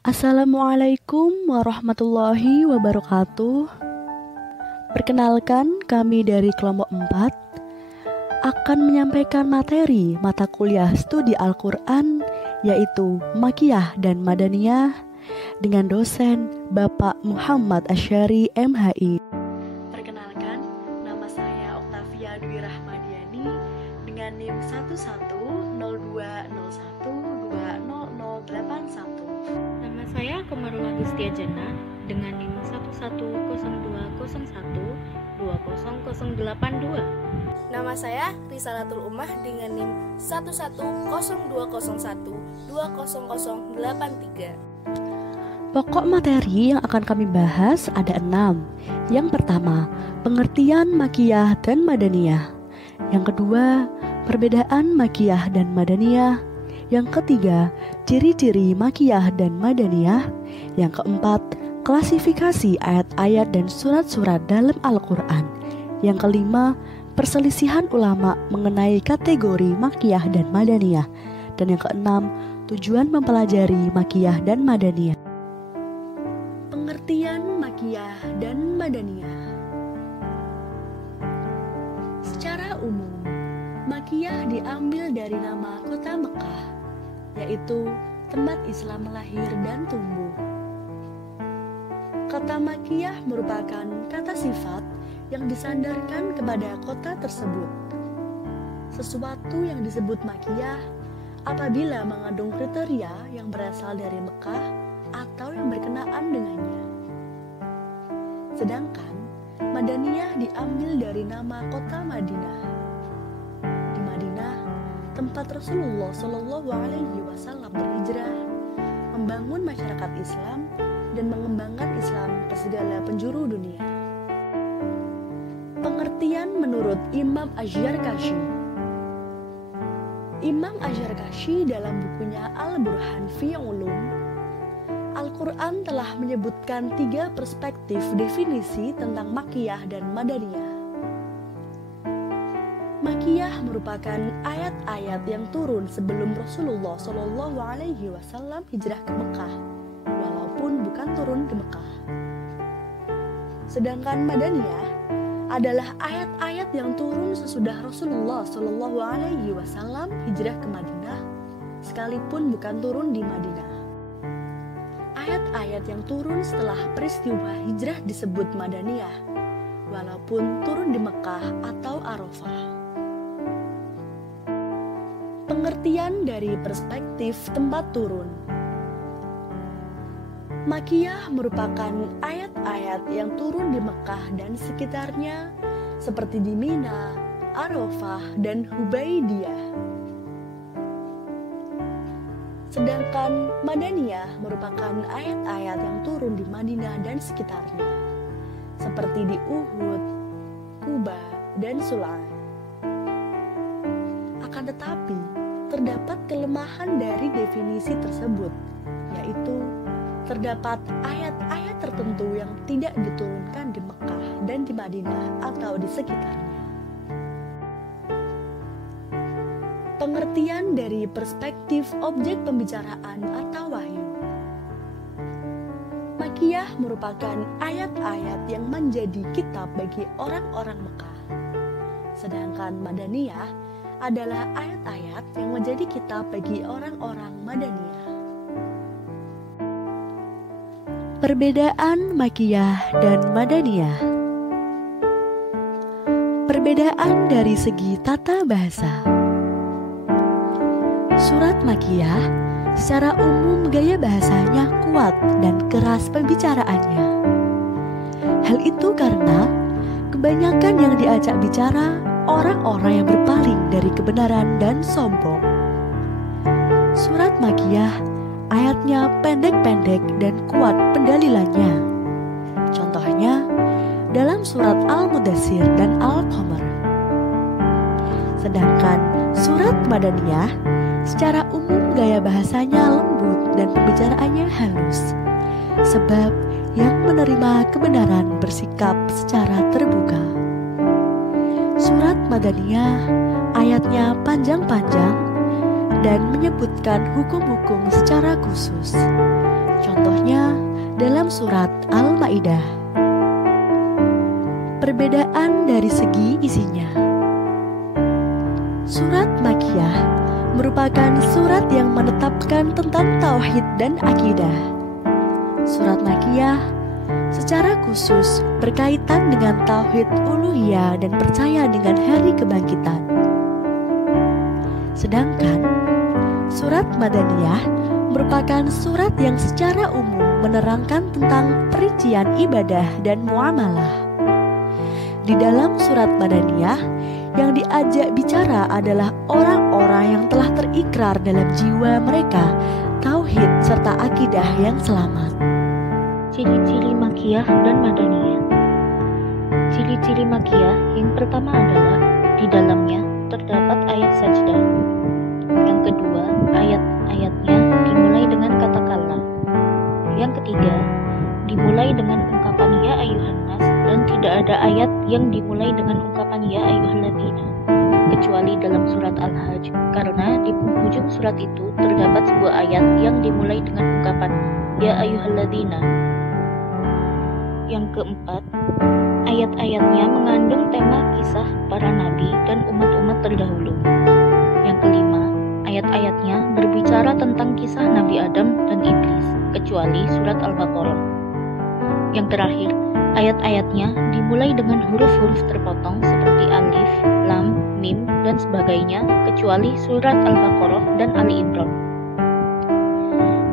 Assalamualaikum warahmatullahi wabarakatuh. Perkenalkan, kami dari kelompok 4 akan menyampaikan materi mata kuliah studi Al-Quran, yaitu Makiyah dan Madaniyah, dengan dosen Bapak Muhammad Asyari MHI. Perkenalkan, nama saya Oktavia Dwi Rahmadiani dengan NIM 110201200081. Nama saya Komarullah Gustiajana dengan NIM 110201200082. Nama saya Risalatul Ummah dengan NIM 110201200083. Pokok materi yang akan kami bahas ada 6. Yang pertama, pengertian Makiyah dan Madaniyah. Yang kedua, perbedaan Makiyah dan Madaniyah. Yang ketiga, ciri-ciri Makiyah dan Madaniyah. Yang keempat, klasifikasi ayat-ayat dan surat-surat dalam Al-Quran. Yang kelima, perselisihan ulama mengenai kategori Makiyah dan Madaniyah. Dan yang keenam, tujuan mempelajari Makiyah dan Madaniyah. Pengertian Makiyah dan Madaniyah. Secara umum, Makiyah diambil dari nama kota Mekah, yaitu tempat Islam lahir dan tumbuh. Kata Makiyah merupakan kata sifat yang disandarkan kepada kota tersebut. Sesuatu yang disebut Makiyah apabila mengandung kriteria yang berasal dari Mekah atau yang berkenaan dengannya. Sedangkan Madaniyah diambil dari nama kota Madinah. Di Madinah, tempat Rasulullah SAW berhijrah, membangun masyarakat Islam dan mengembangkan Islam ke segala penjuru dunia. Pengertian menurut Imam Az-Zarkashi. Imam Az-Zarkashi dalam bukunya Al-Burhan fi Ulum Al-Quran telah menyebutkan 3 perspektif definisi tentang Makiyah dan Madaniyah. Makiyah merupakan ayat-ayat yang turun sebelum Rasulullah SAW hijrah ke Mekah, walaupun bukan turun di Mekah. Sedangkan Madaniyah adalah ayat-ayat yang turun sesudah Rasulullah SAW hijrah ke Madinah, sekalipun bukan turun di Madinah. Ayat-ayat yang turun setelah peristiwa hijrah disebut Madaniyah, walaupun turun di Mekah atau Arafah. Pengertian dari perspektif tempat turun. Makiyah merupakan ayat-ayat yang turun di Mekah dan sekitarnya, seperti di Mina, Arafah, dan Hubaidiyah. Sedangkan Madaniyah merupakan ayat-ayat yang turun di Madinah dan sekitarnya, seperti di Uhud, Kuba, dan Sulaim. Akan tetapi, terdapat kelemahan dari definisi tersebut, yaitu terdapat ayat-ayat tertentu yang tidak diturunkan di Mekah dan di Madinah atau di sekitarnya. Pengertian dari perspektif objek pembicaraan atau wahyu. Makiyah merupakan ayat-ayat yang menjadi kitab bagi orang-orang Mekah. Sedangkan Madaniyah adalah ayat-ayat yang menjadi kitab bagi orang-orang Madaniyah. Perbedaan Makiyah dan Madaniyah. Perbedaan dari segi tata bahasa. Surat Makiyah secara umum gaya bahasanya kuat dan keras pembicaraannya. Hal itu karena kebanyakan yang diajak bicara orang-orang yang berpaling dari kebenaran dan sombong. Surat Makiyah ayatnya pendek-pendek dan kuat pendalilannya. Contohnya dalam surat Al-Mudaththir dan Al-Qamar. Sedangkan surat Madaniyah secara umum gaya bahasanya lembut dan pembicaraannya halus, sebab yang menerima kebenaran bersikap secara terbuka. Surat Madaniyah ayatnya panjang-panjang dan menyebutkan hukum-hukum secara khusus. Contohnya dalam surat Al-Maidah. Perbedaan dari segi isinya. Surat Makkiyah merupakan surat yang menetapkan tentang tauhid dan akidah. Surat Makkiyah secara khusus berkaitan dengan tauhid uluhiyah dan percaya dengan hari kebangkitan. Sedangkan surat Madaniyah merupakan surat yang secara umum menerangkan tentang perincian ibadah dan muamalah. Di dalam surat Madaniyah, yang diajak bicara adalah orang-orang yang telah terikrar dalam jiwa mereka tauhid serta akidah yang selamat. Ciri-ciri Makkiyah dan Madaniyah. Ciri-ciri Makkiyah yang pertama adalah di dalamnya terdapat ayat sajdah. Yang kedua, ayat-ayatnya dimulai dengan kata kalam. Yang ketiga, dimulai dengan ungkapan ya ayyuhan nas, dan tidak ada ayat yang dimulai dengan ungkapan ya ayyuhalladzina kecuali dalam surat Al-Hajj, karena di penghujung surat itu terdapat sebuah ayat yang dimulai dengan ungkapan ya ayyuhalladzina. Yang keempat, ayat-ayatnya mengandung tema kisah para nabi dan umat-umat terdahulu. Yang kelima, ayat-ayatnya berbicara tentang kisah Nabi Adam dan Iblis, kecuali surat Al-Baqarah. Yang terakhir, ayat-ayatnya dimulai dengan huruf-huruf terpotong seperti alif, lam, mim, dan sebagainya, kecuali surat Al-Baqarah dan Ali Imran.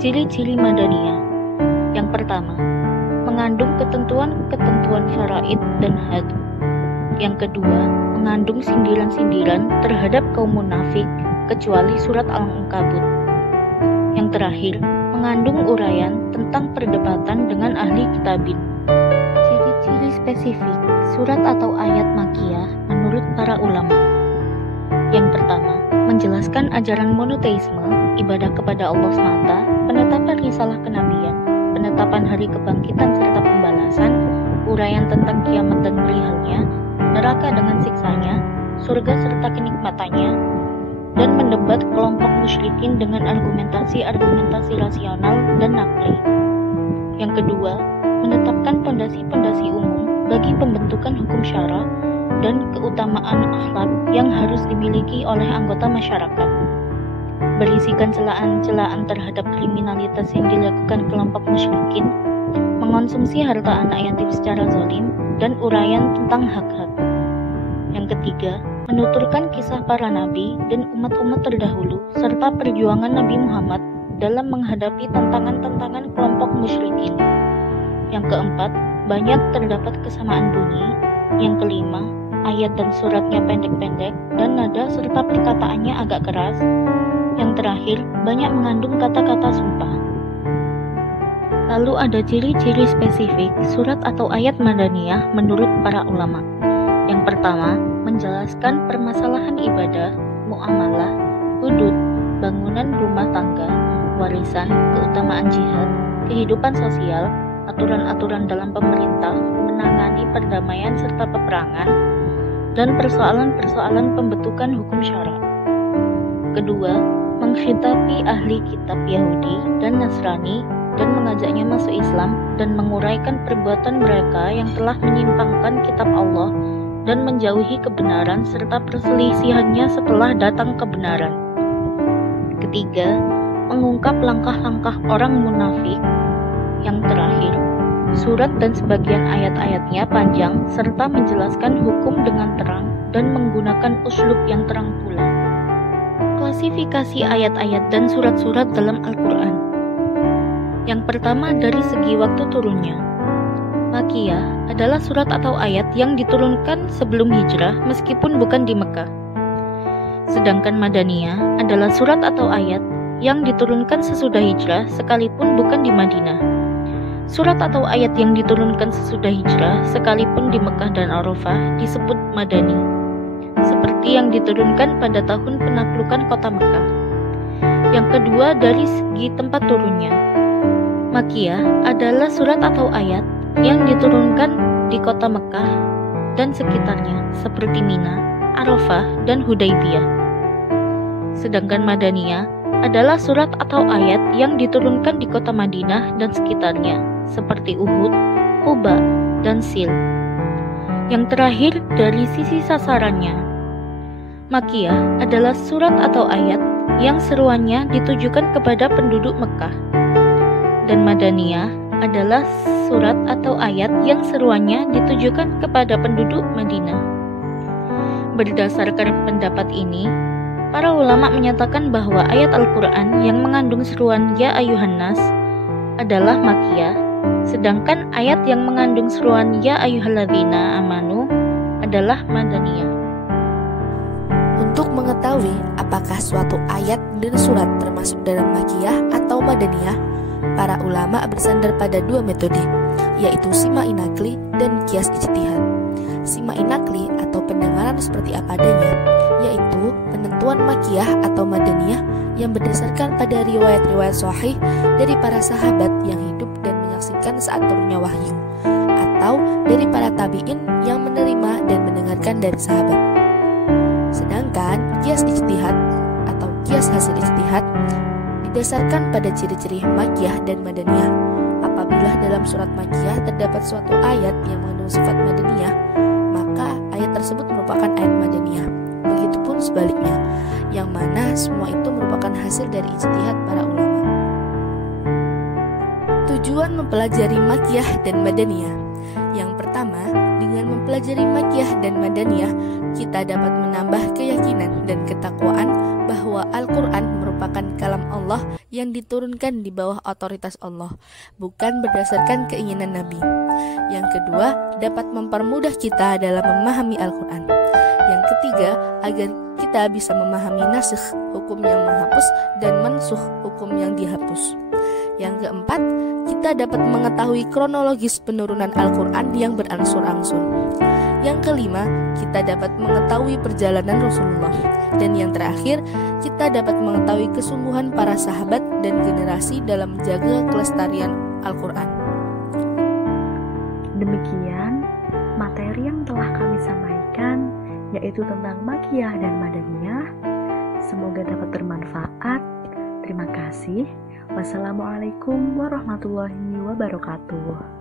Ciri-ciri Madaniyah. Yang pertama, mengandung ketentuan-ketentuan faraid dan had. Yang kedua, mengandung sindiran-sindiran terhadap kaum munafik, kecuali surat Al-Ankabut. Yang terakhir, mengandung uraian tentang perdebatan dengan ahli kitabin. Ciri-ciri spesifik surat atau ayat Makkiyah menurut para ulama. Yang pertama, menjelaskan ajaran monoteisme, ibadah kepada Allah semata, penetapan risalah kenabian, penetapan hari kebangkitan serta pembalasan, uraian tentang kiamat dan perihalnya, neraka dengan siksanya, surga serta kenikmatannya, dan mendebat kelompok musyrikin dengan argumentasi-argumentasi rasional dan nakli. Yang kedua, menetapkan pondasi-pondasi umum bagi pembentukan hukum syara dan keutamaan akhlak yang harus dimiliki oleh anggota masyarakat. Berisikan celaan-celaan terhadap kriminalitas yang dilakukan kelompok musyrikin, mengonsumsi harta anak yatim secara zalim, dan uraian tentang hak-hak. Yang ketiga, menuturkan kisah para nabi dan umat-umat terdahulu serta perjuangan Nabi Muhammad dalam menghadapi tantangan-tantangan kelompok musyrikin. Yang keempat, banyak terdapat kesamaan bunyi. Yang kelima, ayat dan suratnya pendek-pendek dan nada serta perkataannya agak keras. Yang terakhir, banyak mengandung kata-kata sumpah. Lalu ada ciri-ciri spesifik surat atau ayat Madaniyah menurut para ulama. Yang pertama, menjelaskan permasalahan ibadah, muamalah, hudud, bangunan rumah tangga, warisan, keutamaan jihad, kehidupan sosial, aturan-aturan dalam pemerintah, menangani perdamaian serta peperangan, dan persoalan-persoalan pembentukan hukum syara. Kedua, menghitapi ahli kitab Yahudi dan Nasrani dan mengajaknya masuk Islam dan menguraikan perbuatan mereka yang telah menyimpangkan kitab Allah dan menjauhi kebenaran serta perselisihannya setelah datang kebenaran. Ketiga, mengungkap langkah-langkah orang munafik. Yang terakhir, surat dan sebagian ayat-ayatnya panjang serta menjelaskan hukum dengan terang dan menggunakan uslub yang terang pula. Klasifikasi ayat-ayat dan surat-surat dalam Al-Quran. Yang pertama, dari segi waktu turunnya. Makkiyah adalah surat atau ayat yang diturunkan sebelum hijrah meskipun bukan di Mekah. Sedangkan Madaniyah adalah surat atau ayat yang diturunkan sesudah hijrah sekalipun bukan di Madinah. Surat atau ayat yang diturunkan sesudah hijrah sekalipun di Mekah dan Arafah disebut Madani, seperti yang diturunkan pada tahun penaklukan kota Mekah. Yang kedua, dari segi tempat turunnya. Makkiyah adalah surat atau ayat yang diturunkan di kota Mekah dan sekitarnya seperti Mina, Arafah, dan Hudaybiyah. Sedangkan Madaniyah adalah surat atau ayat yang diturunkan di kota Madinah dan sekitarnya, seperti Uhud, Quba, dan Sil. Yang terakhir dari sisi sasarannya, Makkiyah adalah surat atau ayat yang seruannya ditujukan kepada penduduk Mekah, dan Madaniyah adalah surat atau ayat yang seruannya ditujukan kepada penduduk Madinah. Berdasarkan pendapat ini, para ulama menyatakan bahwa ayat Al-Quran yang mengandung seruan Ya Ayyuhan Nas adalah Makkiyah, sedangkan ayat yang mengandung seruan Ya Ayyuhalladzina Amanu adalah Madaniyah. Untuk mengetahui apakah suatu ayat dan surat termasuk dalam Makkiyah atau Madaniyah, para ulama bersandar pada dua metode, yaitu Sima'i Naqli dan Qiyas Ijtihad. Sima'i Naqli atau pendengaran seperti apa adanya, yaitu penentuan Makkiyah atau Madaniyah yang berdasarkan pada riwayat-riwayat sahih dari para sahabat yang hidup dan menyaksikan saat turunnya wahyu, atau dari para tabi'in yang menerima dan mendengarkan dari sahabat. Sedangkan Qiyas Ijtihad atau Qiyas hasil ijtihad didasarkan pada ciri-ciri Makkiyah dan Madaniyah. Apabila dalam surat Makkiyah terdapat suatu ayat yang mengandung sifat Madaniyah, maka ayat tersebut merupakan ayat Madaniyah. Begitupun sebaliknya, yang mana semua itu merupakan hasil dari ijtihad para ulama. Tujuan mempelajari Makkiyah dan Madaniyah. Yang pertama, dengan mempelajari Makkiyah dan Madaniyah, kita dapat menambah keyakinan dan ketakwaan bahwa Al-Quran merupakan kalam Allah yang diturunkan di bawah otoritas Allah, bukan berdasarkan keinginan Nabi. Yang kedua, dapat mempermudah kita dalam memahami Al-Quran. Yang ketiga, agar kita bisa memahami nasikh, hukum yang menghapus, dan mansukh, hukum yang dihapus. Yang keempat, kita dapat mengetahui kronologis penurunan Al-Quran yang berangsur-angsur. Yang kelima, kita dapat mengetahui perjalanan Rasulullah. Dan yang terakhir, kita dapat mengetahui kesungguhan para sahabat dan generasi dalam menjaga kelestarian Al-Quran. Demikian materi yang telah kami sampaikan, yaitu tentang Makkiyah dan Madaniyah. Semoga dapat bermanfaat. Terima kasih. Wassalamualaikum warahmatullahi wabarakatuh.